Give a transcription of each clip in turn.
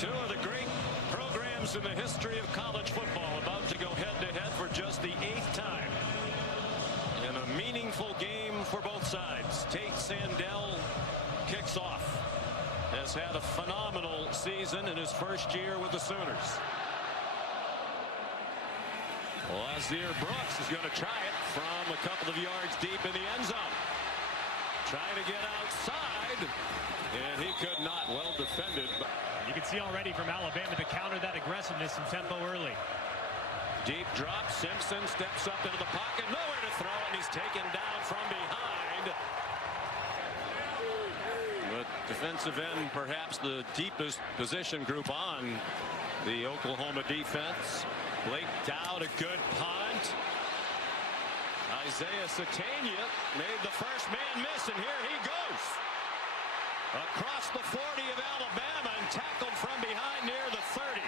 Two of the great programs in the history of college football about to go head-to-head for just the 8th time. In a meaningful game for both sides. Tate Sandell kicks off. Has had a phenomenal season in his first year with the Sooners. Lazir Brooks is going to try it from a couple of yards deep in the end zone. Trying to get outside, and he could not. Well defended. You can see already from Alabama to counter that aggressiveness and tempo early. Deep drop. Simpson steps up into the pocket. Nowhere to throw, and he's taken down from behind. But defensive end, perhaps the deepest position group on the Oklahoma defense. Blake Dowd, a good punt. Isaiah Satania made the first man miss, and here he goes. Across the 40 of Alabama and tackled from behind near the 30.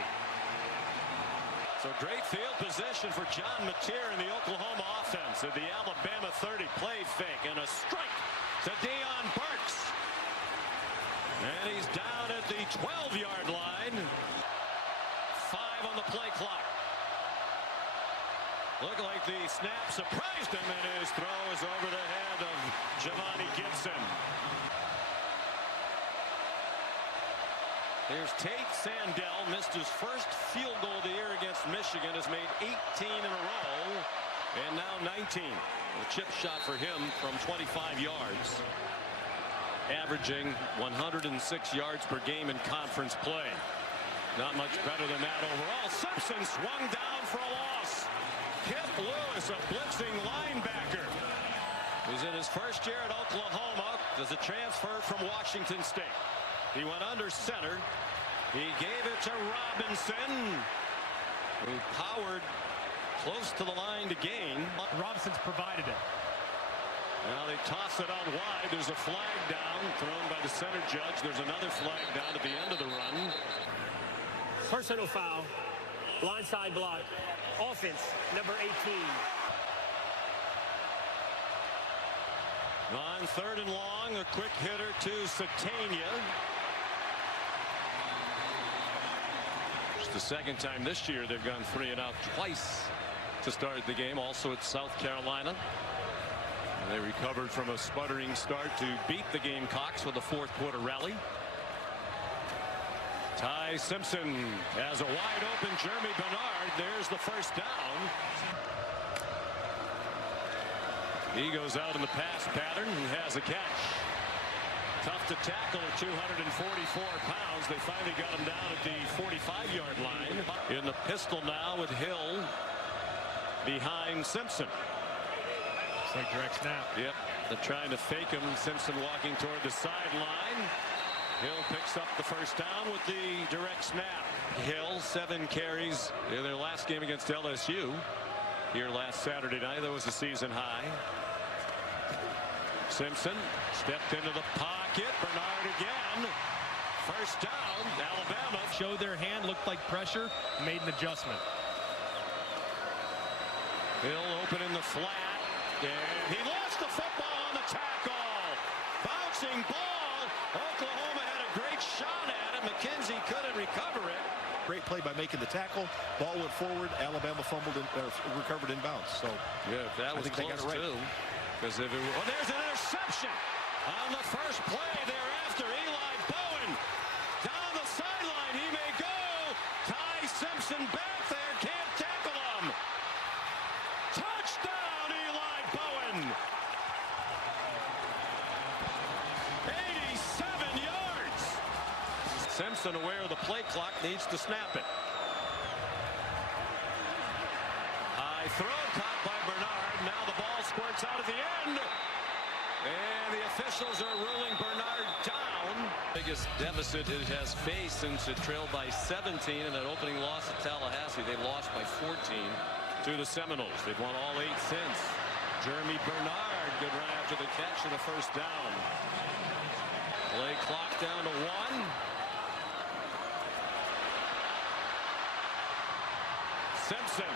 So great field position for John Mateer in the Oklahoma offense. At the Alabama 30, play fake and a strike to Deion Burks. And he's down at the 12-yard line. 5 on the play clock. Looked like the snap surprised him, and his throw is over the head of Giovanni Gibson. Here's Tate Sandell, missed his first field goal of the year against Michigan, has made 18 in a row, and now 19. A chip shot for him from 25 yards. Averaging 106 yards per game in conference play. Not much better than that overall. Simpson swung down for a loss. Kip Lewis, a blitzing linebacker. He's in his first year at Oklahoma as a transfer from Washington State. He went under center. He gave it to Robinson, who powered close to the line to gain. Robinson's provided it. Now they toss it out wide. There's a flag down thrown by the center judge. There's another flag down at the end of the run. Personal foul. Blindside block. Offense, number 18. On 3rd and long, a quick hitter to Satania. It's the second time this year they've gone 3 and out twice to start the game. Also at South Carolina. And they recovered from a sputtering start to beat the Gamecocks with a 4th quarter rally. Ty Simpson has a wide open Jeremy Bernard. There's the first down. He goes out in the pass pattern and has a catch. Tough to tackle at 244 pounds. They finally got him down at the 45-yard line. In the pistol now with Hill behind Simpson. It's like direct snap. Yep, they're trying to fake him. Simpson walking toward the sideline. Hill picks up the first down with the direct snap. Hill, 7 carries in their last game against LSU. Here last Saturday night, that was a season high. Simpson stepped into the pocket. Bernard again. First down, Alabama. Showed their hand, looked like pressure, made an adjustment. Hill open in the flat. And he lost the football on the tackle. Bouncing ball. Oklahoma had a great shot at it. McKenzie couldn't recover it. Great play by making the tackle. Ball went forward. Alabama fumbled and recovered in bounds. So yeah, that was close right. too. Because if it were, well, there's an interception on the first play thereafter. Eli Bowen down the sideline. He may go. Ty Simpson back there. Can't tackle him. Touchdown, Eli Bowen. 87 yards. Simpson, aware of the play clock, needs to snap it. High throw caught by Bernard. Now the ball squirts out at the end. And the officials are ruling Bernard down. Biggest deficit it has faced since it trailed by 17 in that opening loss at Tallahassee. They lost by 14 to the Seminoles. They've won all 8 since. Jeremy Bernard, good run after the catch and a first down. Play clock down to 1. Simpson.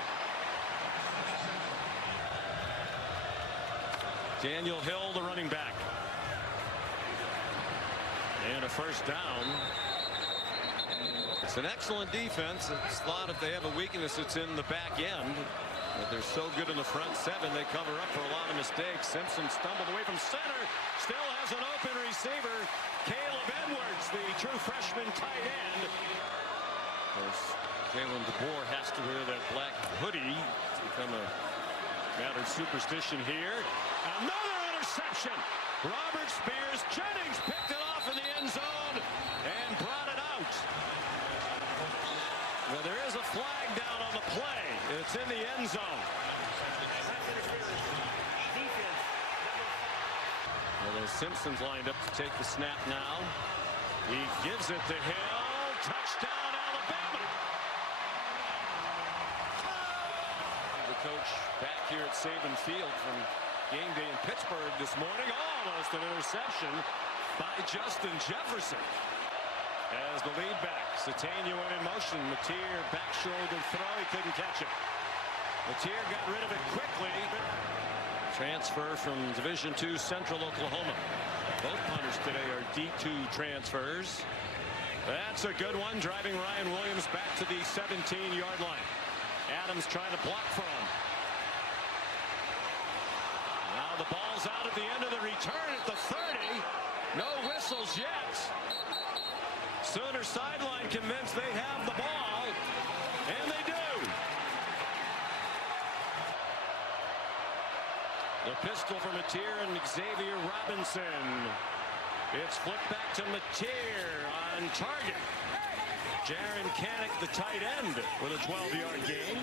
Daniel Hill, the running back. And a first down. It's an excellent defense. It's thought if they have a weakness, it's in the back end. But they're so good in the front seven, they cover up for a lot of mistakes. Simpson stumbled away from center. Still has an open receiver. Caleb Edwards, the true freshman tight end. Of course, Kalen DeBoer has to wear that black hoodie. It's become a matter of superstition here. Another interception. Robert Spears Jennings picked it off in the end zone and brought it out. Well, there is a flag down on the play. It's in the end zone. Well, Simpson's lined up to take the snap now. He gives it to Hill. Touchdown, Alabama. The coach back here at Saban Field from game day in Pittsburgh this morning. Almost an interception by Justin Jefferson. As the lead back, Satania went in motion. Mateer back shoulder throw. He couldn't catch it. Mateer got rid of it quickly. Transfer from Division II Central Oklahoma. Both punters today are D2 transfers. That's a good one, driving Ryan Williams back to the 17-yard line. Adams trying to block for him. Now the ball's out at the end of the return at the 30. No whistles yet. Sooner sideline convinced they have the ball, and they do. The pistol for Mateer and Xavier Robinson. It's flipped back to Mateer on target. Jaron Canick, the tight end, with a 12-yard gain.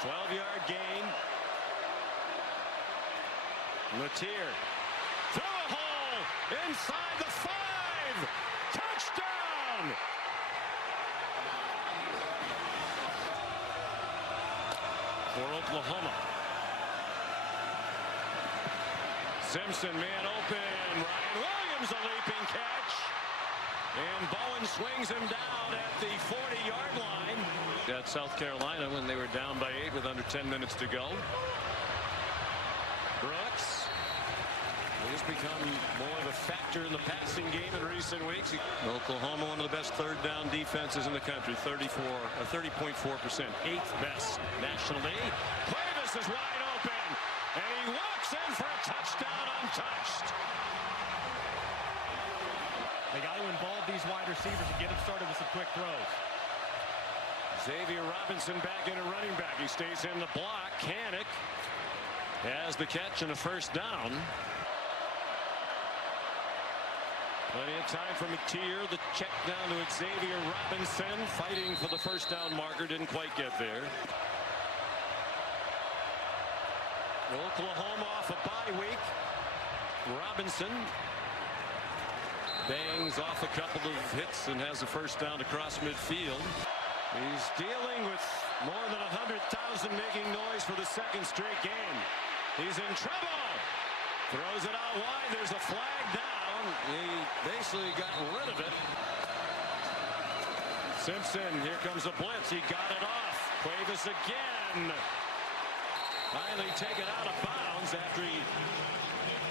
12-yard gain. Mateer through a hole inside the 5. Touchdown! For Oklahoma. Simpson man open. Ryan Williams a leaping catch. And Bowen swings him down at the 40-yard line. At South Carolina when they were down by 8 with under 10 minutes to go. Brooks. He's become more of a factor in the passing game in recent weeks. Oklahoma, one of the best third down defenses in the country, 30.4%, 8th best nationally. Cuevas is wide open, and he walks in for a touchdown untouched. They got to involve these wide receivers and get them started with some quick throws. Xavier Robinson back in a running back. He stays in the block. Canick has the catch and a first down. Plenty of time for Mateer. The check down to Xavier Robinson. Fighting for the first down marker. Didn't quite get there. Oklahoma off a bye week. Robinson bangs off a couple of hits and has a first down across midfield. He's dealing with more than 100,000 making noise for the second straight game. He's in trouble. Throws it out wide. There's a flag down. He basically got rid of it. Simpson, here comes a blitz. He got it off. Cuevas again. Finally taken out of bounds after he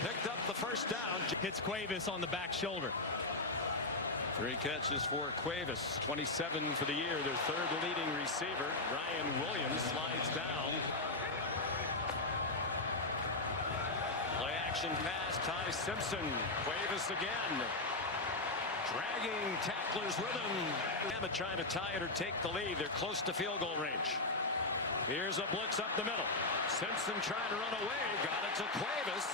picked up the first down. Hits Cuevas on the back shoulder. 3 catches for Cuevas, 27 for the year, their third leading receiver. Ryan Williams slides down. Play action pass, Ty Simpson. Cuevas again. Dragging tacklers with him. Emma trying to tie it or take the lead. They're close to field goal range. Here's a blitz up the middle. Simpson trying to run away. Got it to Cuevas.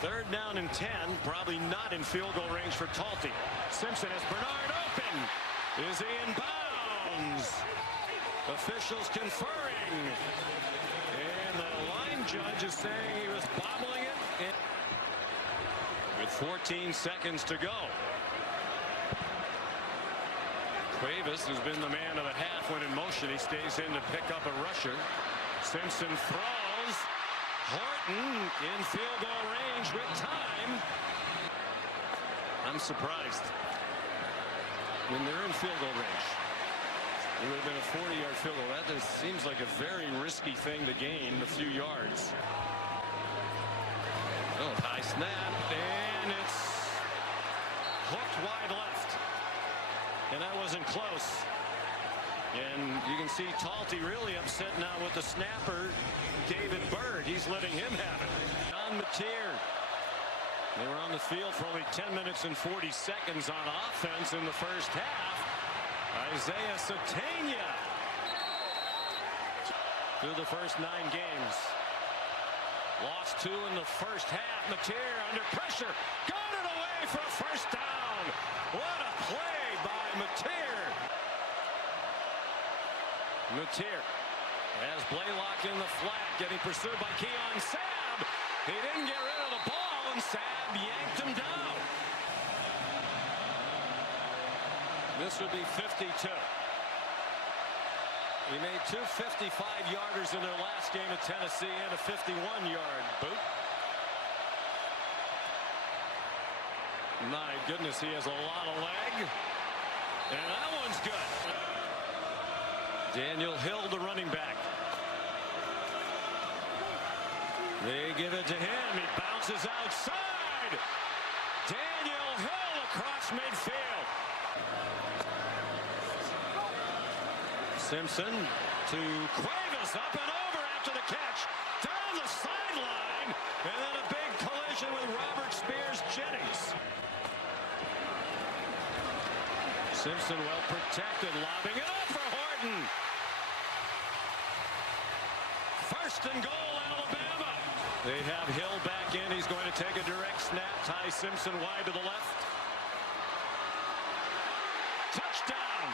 3rd down and 10. Probably not in field goal range for Talty. Simpson has Bernard open. Is he in bounds? Officials conferring. And the line judge is saying he was bobbling it. With 14 seconds to go. Cuevas has been the man of the half when in motion. He stays in to pick up a rusher. Simpson throws. Horton in field goal range with time. I'm surprised. When they're in field goal range. It would have been a 40-yard field goal. That just seems like a very risky thing to gain a few yards. Oh, high snap. And and that wasn't close. And you can see Talty really upset now with the snapper, David Bird. He's letting him have it. John Mateer. They were on the field for only 10 minutes and 40 seconds on offense in the first half. Isaiah Satania through the first 9 games. Lost 2 in the first half. Mateer under pressure. Got it away for a first down. What a play by Mateer. Mateer has Blaylock in the flat, getting pursued by Keon Sabb. He didn't get rid of the ball, and Sabb yanked him down. This would be 52. He made 2 55-yarders in their last game at Tennessee and a 51-yard boot. My goodness, he has a lot of leg. And that one's good. Daniel Hill, the running back. They give it to him. He bounces outside. Daniel Hill across midfield. Simpson to Cuevas, up and over after the catch. Down the sideline. And then a big collision with Robert Spears Jennings. Simpson well protected, lobbing it up for Horton. First and goal, Alabama. They have Hill back in. He's going to take a direct snap. Ty Simpson wide to the left. Touchdown.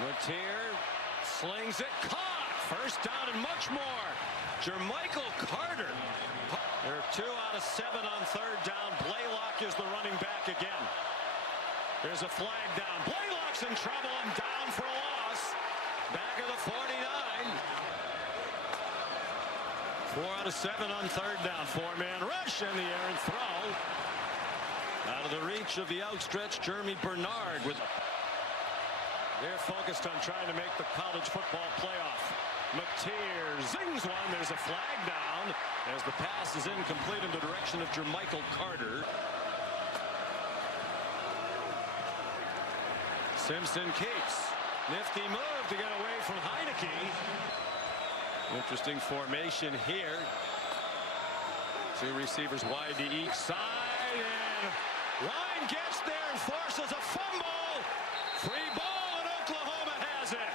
Mateer slings it, caught. First down and much more. Jermichael Carter. They're 2 out of 7 on third down. Blaylock is the running back again. There's a flag down. Blaylock's in trouble and down for a loss. Back of the 49. 4 out of 7 on third down. 4-man rush in the air and throw. Out of the reach of the outstretched Jeremy Bernard with. They're focused on trying to make the college football playoff. Mateer zings one. There's a flag down as the pass is incomplete in the direction of Jermichael Carter. Simpson keeps. Nifty move to get away from Heineke. Interesting formation here. 2 receivers wide to each side. And line gets there and forces a fumble. Free ball. Oklahoma has it.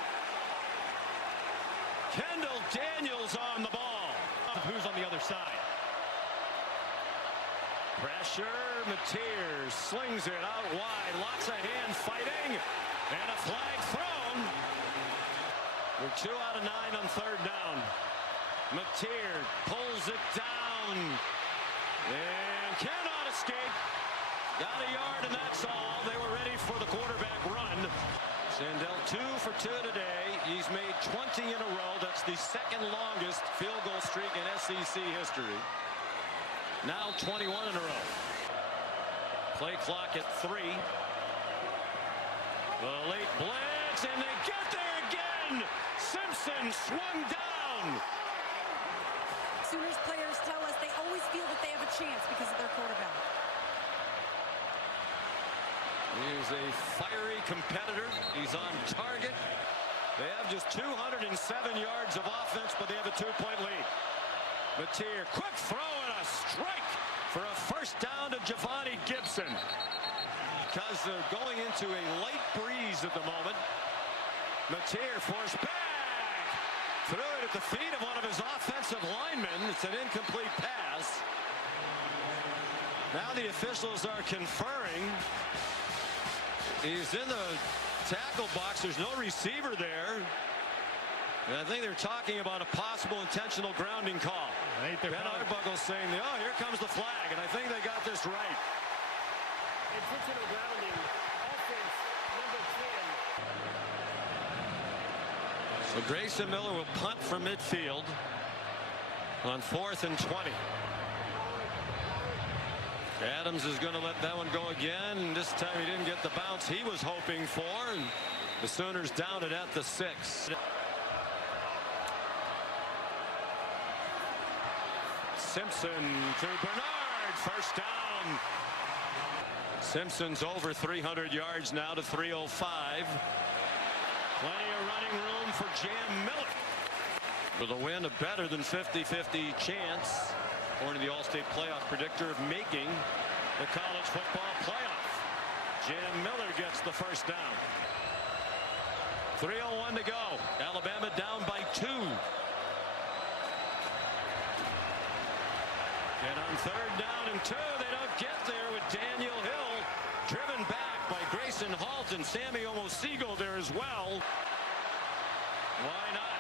Kendall Daniels on the ball. Who's on the other side? Pressure. Mateer slings it out wide. Lots of hand fighting. And a flag thrown. We're 2 out of 9 on third down. Mateer pulls it down. And cannot escape. Got a yard and that's all. They were ready for the quarterback run. Sandell 2 for 2 today. He's made 20 in a row. That's the second longest field goal streak in SEC history. Now 21 in a row. Play clock at 3. The late blitz, and they get there again. Simpson swung down. Sooners players tell us they always feel that they have a chance because of their quarterback. He's a fiery competitor. He's on target. They have just 207 yards of offense, but they have a 2-point lead. Mateer, quick throw and a strike for a first down to Javonte Gibson. Because they're going into a light breeze at the moment. Mateer forced back. Threw it at the feet of one of his offensive linemen. It's an incomplete pass. Now the officials are conferring. He's in the tackle box. There's no receiver there. And I think they're talking about a possible intentional grounding call. Ben Arbuckle's saying, oh, here comes the flag. And I think they got this right. Intentional grounding. Offense, number 10. So Grayson Miller will punt from midfield on 4th and 20. Adams is going to let that one go again, and this time he didn't get the bounce he was hoping for, and the Sooners down it at the 6. Simpson to Bernard. First down. Simpson's over 300 yards now to 305. Plenty of running room for Jam Miller. For the win, a better than 50-50 chance, according to the All-State Playoff predictor, of making the college football playoff. Jam Miller gets the first down. 3:01 to go. Alabama down by 2. And on 3rd down and 2, they don't get there with Daniel Hill driven back by Grayson Halt and Sammy Omosigho there as well. Why not?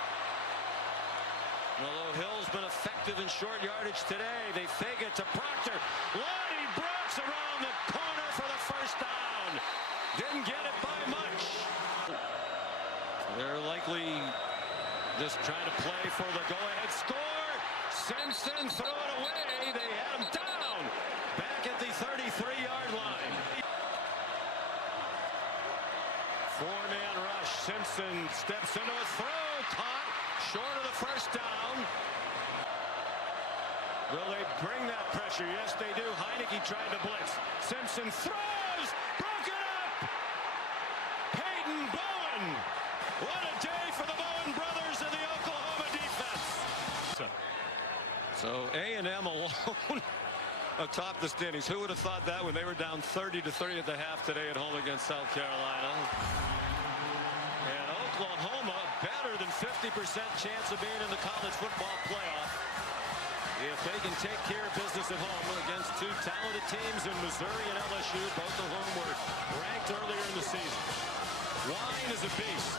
Although Hill's been effective in short yardage today, they fake it to Proctor. Lonnie Brooks around the corner for the first down. Didn't get it by much. They're likely just trying to play for the go-ahead score. Simpson threw it away. They had him down back at the 33-yard line. 4-man rush. Simpson steps into a throw. Caught short of the first down. Will they bring that pressure? Yes, they do. Heineke tried to blitz. Simpson throws. Broken up. Peyton Bowen. What a day for the Bowen brothers and the Oklahoma defense. So A&M alone atop the standings. Who would have thought that when they were down 30-30 at the half today at home against South Carolina? And Oklahoma better than 50% chance of being in the college football playoff if they can take care of business at home against two talented teams in Missouri and LSU, both of whom were ranked earlier in the season. Wine is a beast.